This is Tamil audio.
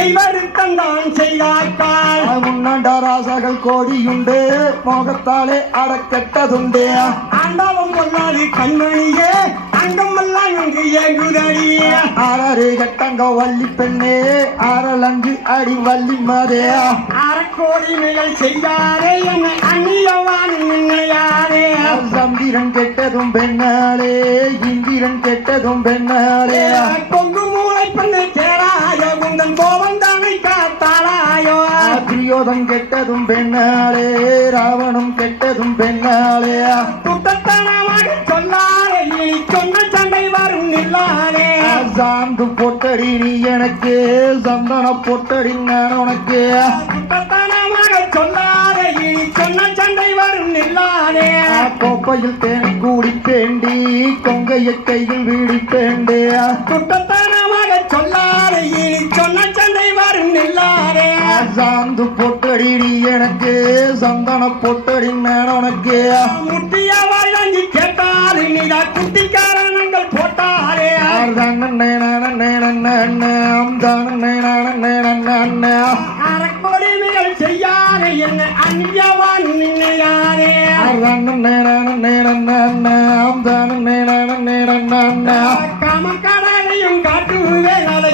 நெய்வருத்தந்தான் செய்தாய்ப்பாள் முன்னாண்ட ராசகள் கோடியுண்டு மோகத்தாலே அடக்கெட்டதுண்டு ஆண்டவம் பொல்லாது கண்மணியே அங்கமெல்லாம் இங்கு ஏங்குதடிய ஆறு கட்டங்க வள்ளி பெண்ணே ஆறலஞ்சு அடி வள்ளி மதே அறக்கோடி நிகழ் செய்யாரே என்னை அந்நியவான் நின்னையாரே சந்திரன் கெட்டதும் பெண்ணாளே இந்திரன் கெட்டதும் பெண்ணாளே கொங்கு மூளை பண்ணு சேராய உந்தன் கோவந்தானை காத்தாளாயோ துரியோதன் கெட்டதும் பெண்ணாளே ராவணம் கெட்டதும் பெண்ணாளே குட்டத்தனமாக சொல்லாரே நீ சொன்ன சண்டை வரும் நில்லாரே சாந்து பொட்டடி நீ எனக்கு சந்தன பொட்டடி நான் உனக்கு குட்டத்தனமாக சொல்லாரே நீ சொன்ன சண்டை வரும் நில்லாரே கோப்பையில் தேனை கூடிப்பேண்டி கொங்கைய கையில் வீடிப்பேண்டே குட்டத்தனமாக சொல்லாரே நீ சொன்ன சண்டை வரும் நில்லாரே சாந்து பொட்டடி நீ எனக்கு சந்தன பொட்டடி நான் உனக்கு முட்டிய வாங்கி கேட்டாரு நீதா குட்டிக்காரணங்கள் போட்டாரே அறக்கொடிமைகள் செய்யாத என்ன அந்நியவான் நின்னையாரே காமக்கடலையும் காட்டுவேன் அதை